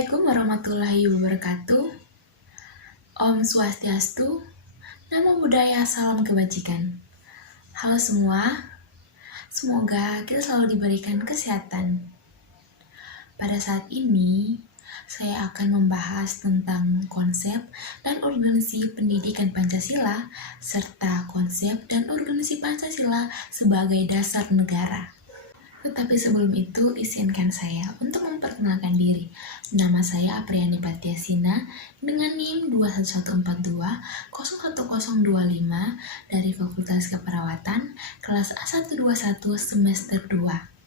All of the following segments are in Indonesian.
Assalamualaikum warahmatullahi wabarakatuh. Om Swastiastu, Namo Buddhaya, salam kebajikan. Halo semua, semoga kita selalu diberikan kesehatan. Pada saat ini, saya akan membahas tentang konsep dan urgensi pendidikan Pancasila, serta konsep dan urgensi Pancasila sebagai dasar negara. Tetapi sebelum itu, izinkan saya untuk memperkenalkan diri. Nama saya Apriani Patiasina dengan NIM 21142-01025 dari Fakultas Keperawatan kelas A121 semester 2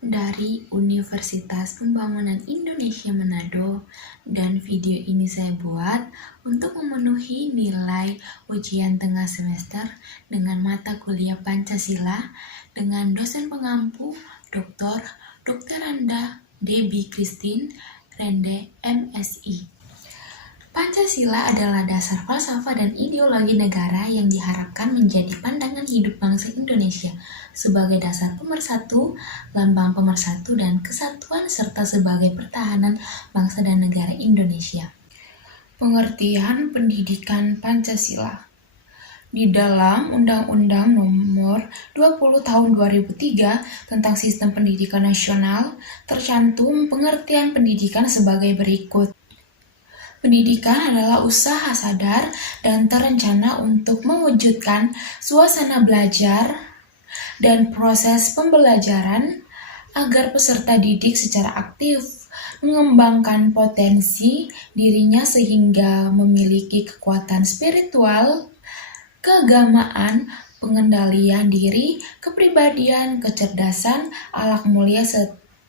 dari Universitas Pembangunan Indonesia Manado, dan video ini saya buat untuk memenuhi nilai ujian tengah semester dengan mata kuliah Pancasila dengan dosen pengampu Dr. Anda Debbie Christine Rende MSI. Pancasila adalah dasar falsafah dan ideologi negara yang diharapkan menjadi pandangan hidup bangsa Indonesia sebagai dasar pemersatu, lambang pemersatu dan kesatuan, serta sebagai pertahanan bangsa dan negara Indonesia. Pengertian pendidikan Pancasila. Di dalam Undang-Undang Nomor 20 Tahun 2003 tentang Sistem Pendidikan Nasional tercantum pengertian pendidikan sebagai berikut. Pendidikan adalah usaha sadar dan terencana untuk mewujudkan suasana belajar dan proses pembelajaran agar peserta didik secara aktif mengembangkan potensi dirinya sehingga memiliki kekuatan spiritual, keagamaan, pengendalian diri, kepribadian, kecerdasan, akhlak mulia,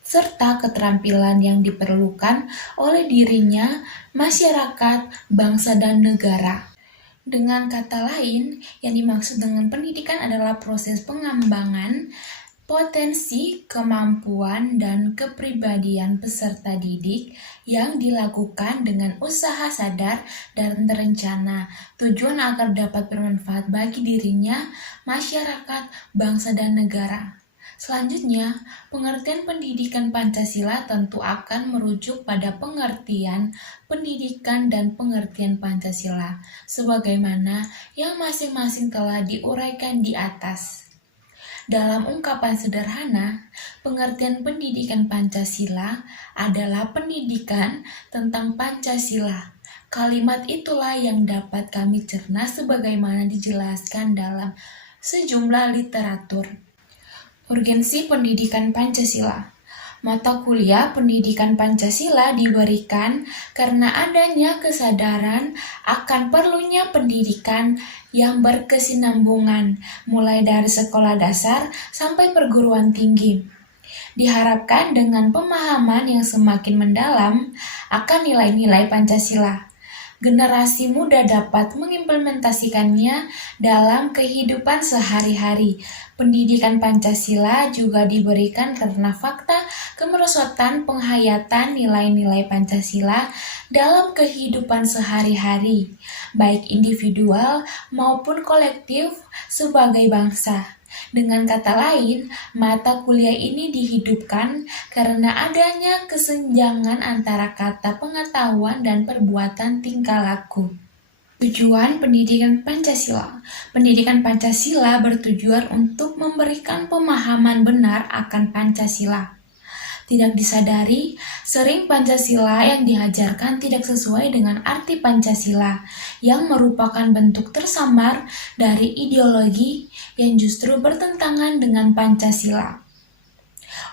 serta keterampilan yang diperlukan oleh dirinya, masyarakat, bangsa, dan negara. Dengan kata lain, yang dimaksud dengan pendidikan adalah proses pengembangan potensi, kemampuan, dan kepribadian peserta didik yang dilakukan dengan usaha sadar dan terencana, tujuan agar dapat bermanfaat bagi dirinya, masyarakat, bangsa, dan negara. Selanjutnya, pengertian pendidikan Pancasila tentu akan merujuk pada pengertian pendidikan dan pengertian Pancasila, sebagaimana yang masing-masing telah diuraikan di atas. Dalam ungkapan sederhana, pengertian pendidikan Pancasila adalah pendidikan tentang Pancasila. Kalimat itulah yang dapat kami cerna sebagaimana dijelaskan dalam sejumlah literatur. Urgensi pendidikan Pancasila. Mata kuliah pendidikan Pancasila diberikan karena adanya kesadaran akan perlunya pendidikan yang berkesinambungan, mulai dari sekolah dasar sampai perguruan tinggi. Diharapkan dengan pemahaman yang semakin mendalam akan nilai-nilai Pancasila, generasi muda dapat mengimplementasikannya dalam kehidupan sehari-hari. Pendidikan Pancasila juga diberikan karena fakta kemerosotan penghayatan nilai-nilai Pancasila dalam kehidupan sehari-hari, baik individual maupun kolektif sebagai bangsa. Dengan kata lain, mata kuliah ini dihidupkan karena adanya kesenjangan antara kata pengetahuan dan perbuatan tingkah laku. Tujuan pendidikan Pancasila. Pendidikan Pancasila bertujuan untuk memberikan pemahaman benar akan Pancasila. Tidak disadari, sering Pancasila yang diajarkan tidak sesuai dengan arti Pancasila, yang merupakan bentuk tersamar dari ideologi yang justru bertentangan dengan Pancasila.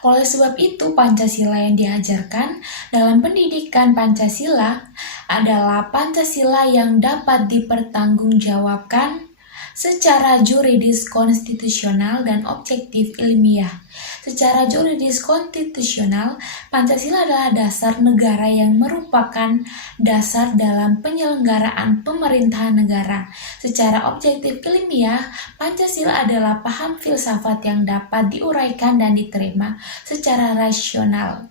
Oleh sebab itu, Pancasila yang diajarkan dalam pendidikan Pancasila adalah Pancasila yang dapat dipertanggungjawabkan secara juridis konstitusional dan objektif ilmiah. Secara juridis konstitusional, Pancasila adalah dasar negara yang merupakan dasar dalam penyelenggaraan pemerintahan negara. Secara objektif ilmiah, Pancasila adalah paham filsafat yang dapat diuraikan dan diterima secara rasional.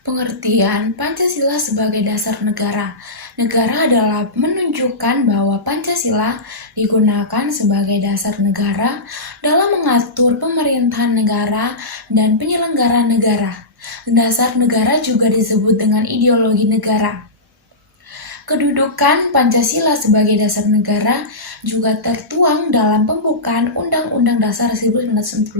Pengertian Pancasila sebagai dasar negara. Negara adalah menunjukkan bahwa Pancasila digunakan sebagai dasar negara dalam mengatur pemerintahan negara dan penyelenggaraan negara. Dasar negara juga disebut dengan ideologi negara. Kedudukan Pancasila sebagai dasar negara juga tertuang dalam pembukaan Undang-Undang Dasar 1945,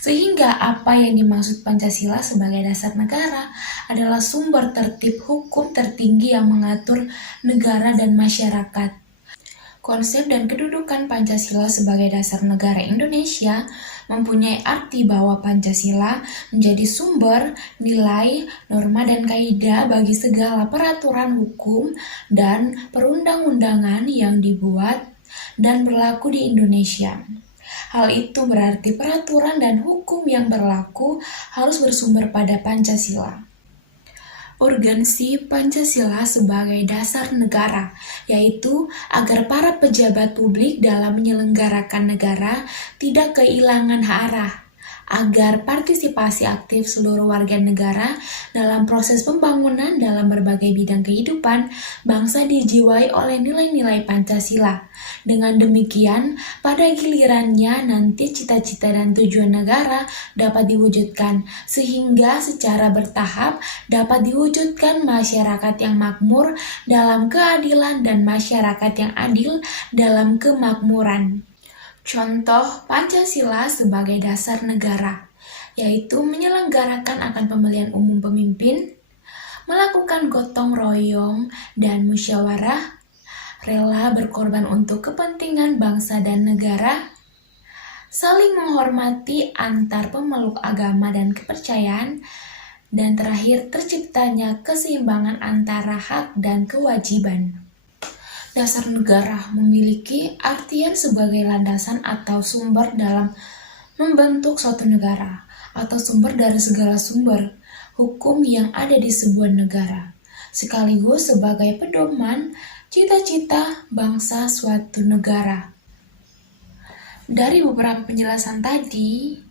sehingga apa yang dimaksud Pancasila sebagai dasar negara adalah sumber tertib hukum tertinggi yang mengatur negara dan masyarakat. Konsep dan kedudukan Pancasila sebagai dasar negara Indonesia mempunyai arti bahwa Pancasila menjadi sumber, nilai, norma, dan kaidah bagi segala peraturan hukum dan perundang-undangan yang dibuat dan berlaku di Indonesia. Hal itu berarti peraturan dan hukum yang berlaku harus bersumber pada Pancasila. Urgensi Pancasila sebagai dasar negara, yaitu agar para pejabat publik dalam menyelenggarakan negara tidak kehilangan arah, agar partisipasi aktif seluruh warga negara dalam proses pembangunan dalam berbagai bidang kehidupan bangsa dijiwai oleh nilai-nilai Pancasila. Dengan demikian, pada gilirannya nanti cita-cita dan tujuan negara dapat diwujudkan, sehingga secara bertahap dapat diwujudkan masyarakat yang makmur dalam keadilan dan masyarakat yang adil dalam kemakmuran. Contoh Pancasila sebagai dasar negara, yaitu menyelenggarakan akan pemilihan umum pemimpin, melakukan gotong royong dan musyawarah, rela berkorban untuk kepentingan bangsa dan negara, saling menghormati antar pemeluk agama dan kepercayaan, dan terakhir terciptanya keseimbangan antara hak dan kewajiban. Dasar negara memiliki artian sebagai landasan atau sumber dalam membentuk suatu negara, atau sumber dari segala sumber hukum yang ada di sebuah negara, sekaligus sebagai pedoman cita-cita bangsa suatu negara. Dari beberapa penjelasan tadi,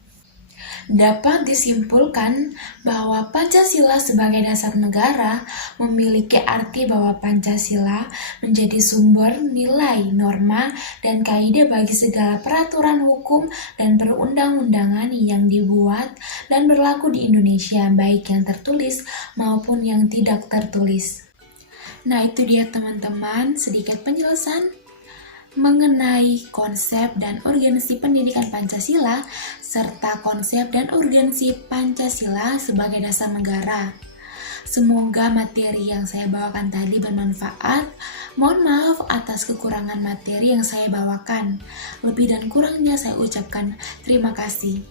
dapat disimpulkan bahwa Pancasila sebagai dasar negara memiliki arti bahwa Pancasila menjadi sumber nilai, norma, dan kaidah bagi segala peraturan hukum dan perundang-undangan yang dibuat dan berlaku di Indonesia, baik yang tertulis maupun yang tidak tertulis. Nah, itu dia teman-teman sedikit penjelasan mengenai konsep dan urgensi pendidikan Pancasila, serta konsep dan urgensi Pancasila sebagai dasar negara. Semoga materi yang saya bawakan tadi bermanfaat. Mohon maaf atas kekurangan materi yang saya bawakan. Lebih dan kurangnya saya ucapkan terima kasih.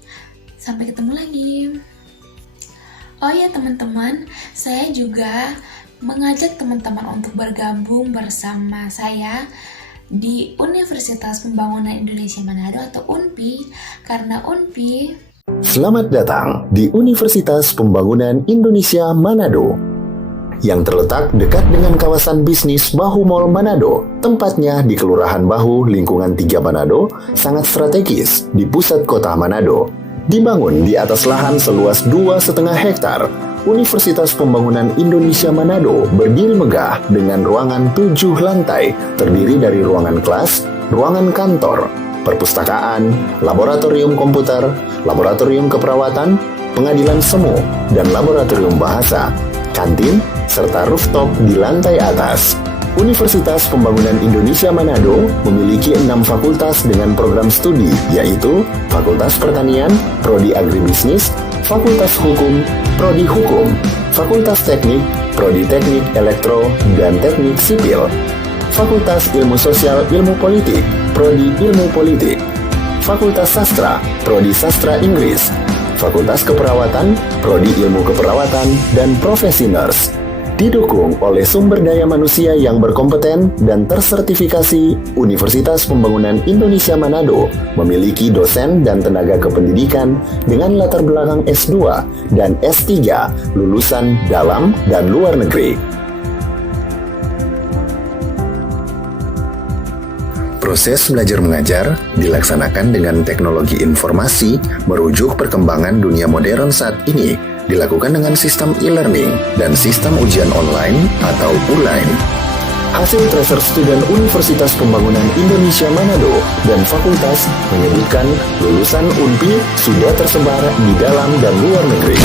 Sampai ketemu lagi. Oh ya teman-teman, saya juga mengajak teman-teman untuk bergabung bersama saya di Universitas Pembangunan Indonesia Manado atau UNPI, karena UNPI. Selamat datang di Universitas Pembangunan Indonesia Manado yang terletak dekat dengan kawasan bisnis Bahu Mall Manado. Tempatnya di Kelurahan Bahu, lingkungan 3 Manado, sangat strategis di pusat kota Manado. Dibangun di atas lahan seluas 2,5 hektar, Universitas Pembangunan Indonesia Manado berdiri megah dengan ruangan 7 lantai, terdiri dari ruangan kelas, ruangan kantor, perpustakaan, laboratorium komputer, laboratorium keperawatan, pengadilan semu, dan laboratorium bahasa, kantin, serta rooftop di lantai atas. Universitas Pembangunan Indonesia Manado memiliki 6 fakultas dengan program studi, yaitu Fakultas Pertanian, Prodi Agribisnis, Fakultas Hukum, Prodi Hukum, Fakultas Teknik, Prodi Teknik Elektro dan Teknik Sipil, Fakultas Ilmu Sosial Ilmu Politik, Prodi Ilmu Politik, Fakultas Sastra, Prodi Sastra Inggris, Fakultas Keperawatan, Prodi Ilmu Keperawatan, dan Profesi Nurse. Didukung oleh sumber daya manusia yang berkompeten dan tersertifikasi, Universitas Pembangunan Indonesia Manado memiliki dosen dan tenaga kependidikan dengan latar belakang S2 dan S3 lulusan dalam dan luar negeri. Proses belajar mengajar dilaksanakan dengan teknologi informasi merujuk perkembangan dunia modern saat ini, dilakukan dengan sistem e-learning dan sistem ujian online atau ULAIN. Hasil tracer student Universitas Pembangunan Indonesia Manado dan fakultas menyebutkan lulusan UNPI sudah tersebar di dalam dan luar negeri.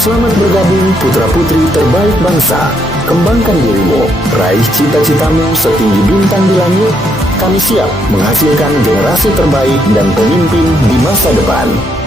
Selamat bergabung putra-putri terbaik bangsa. Kembangkan dirimu, raih cita-citamu setinggi bintang di langit. Kami siap menghasilkan generasi terbaik dan pemimpin di masa depan.